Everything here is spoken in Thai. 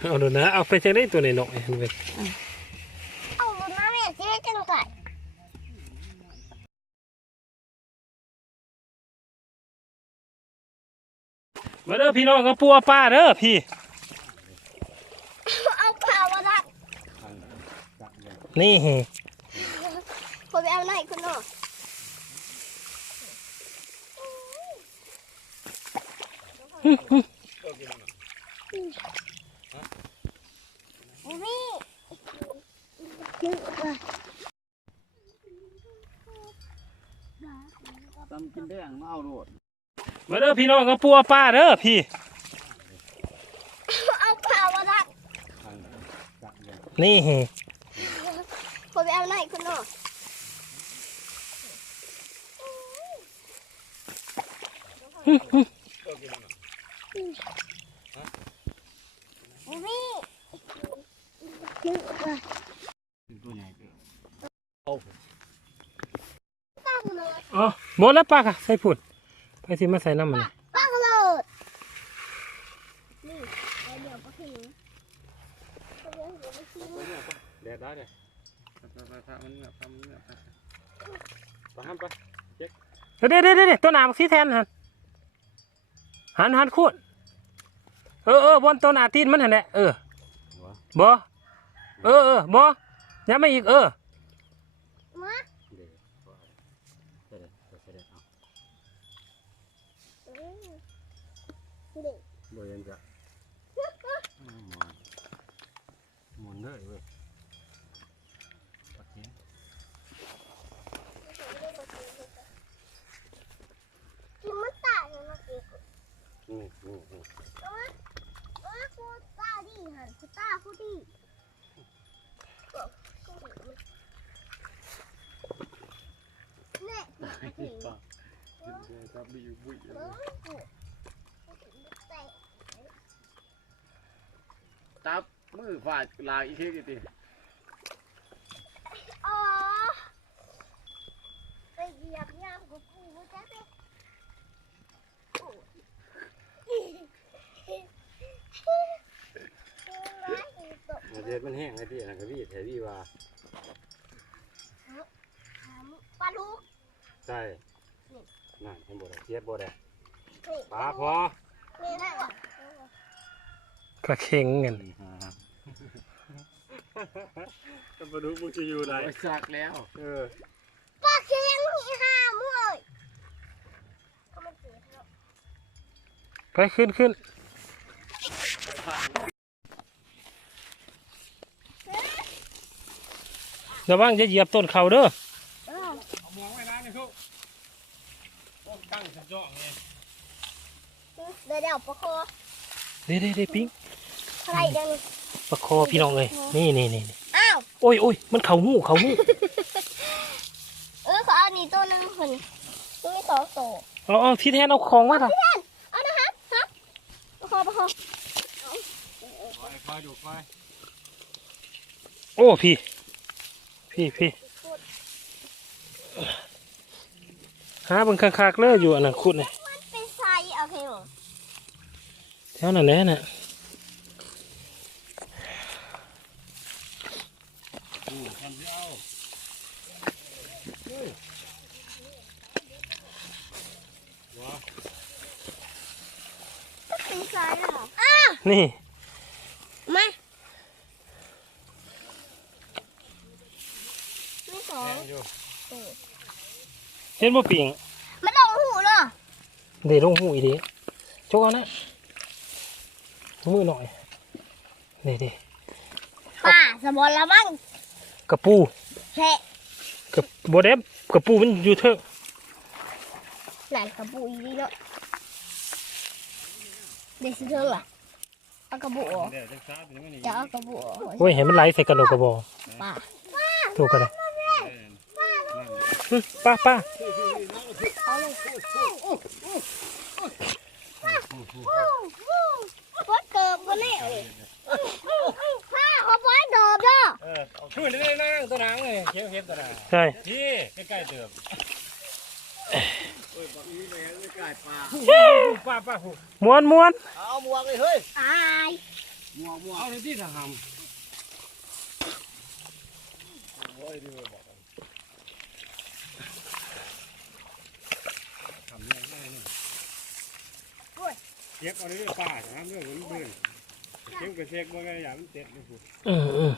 เอาดูนะเอาไปจะได้ตัวไหนหน่อยเห็นไหมเอาดูนะแม่เจ๊จังไงมาเด้อพี่น้องกับปัวป้าเด้อพี่เอาข่าวมาดักนี่ผมไปเอาไหนคุณน้องนี่ตำกินแดงมาเอาโดด มาเด้อพี่น้องกับปัวป้าเด้อพี่เอาข่าวมาดักนี่ผมไปเอาไหนคุณน้องนี่ตัวใหญ่เกิน อ๋อหมดแล้วป้าค่ะใส่ผุดไปสิมาใส่น้ำมัน ปังโหลดนี่เดี๋ยวก็ถึง แดดได้เลยไปมันเงือบมันเงือบไปห้ามไปเดี๋ยวตัวหนาบักสีแทนหันขวดบนตัวหนาตีนมันหันแหละบ่บ่ย้ำมาอีกมาบ่ยังจะหมุนเลยเว้ยกินมันตายเลยเมื่อกี้กูตาดีหันกูตากูดีเนี่ยจับดีอยู่บุ้ยตับมือฝาดลายอีกทีกี่ทีอ๋อไปเหยียบย่ำกูจ้ะสิเดือดมันแห้งไอ้พี่นะกระบี่แถวพี่ว่าปลาลูกใช่นั่นเห็นบ่ได้เทียบบ่ได้ปลาพอนี่ว่ะกระเข่งเงินก็มาดูมึงจะอยู่ไหนสักแล้วปลาเค็งนี่ห้ามือเลยไปขึ้นระวังจะเหยียบต้นเขาเด้อเอามองไว้นะนี่ทุกตั้งสัญจรไงเดี๋ยวปลาคอเด้ปิ้งอะไรกันปลาคอพี่น้องเลยนี่อ้าวโอ้ยมันเข่าหูเขาเอานี่ตัวนึงคนตัวนี้2 ตัวเอาที่แทนเอาของมาทำเอานะครับปลาคอไฟดูไฟโอ้พี่หาบังคักๆเลยอยู่อันนั้นขุดเนี่ยมันเป็นไซโอเคหรอแถวนั้นแหละน่ะทำเจ้าเป็นไซเหรอนี่มาไม่สองเห็นบ่ปิ่งมันลงหูเหรอเดี๋ยวลงหูอีกทีโชกเอานะมือหน่อยนี่ป่าสมอละมั่งกระปูแฉะกับโบเดฟกระปูมันอยู่เถอะหลานกระปูอีกเนาะเด็กสิเธอเหรอเอากระปูจะเอากระปูโอ้ยเห็นมันไหลใส่กระโหลกกระบอกป่าถูกกันเลยป้าเอาเลยวัดเกิบกันนี่ป้าเขาปล่อยดอบเนาะขึ้นได้นั่งตัวนังเลยเขียวเห็บตัวนังใช่พี่ใกล้ๆเดิมป้าม้วนเอาบวกเลยเฮ้ยตาย มัวเอาเลยที่ทหาร โอ้ยดีเลยบอก ทำยังไงเนี่ยเก็บเอาเรื่องป่าน้ำเรื่องมันเบื่อเก็บกระเช็คบ่ไงอย่างมันเจ็ดเลยคุณ อืม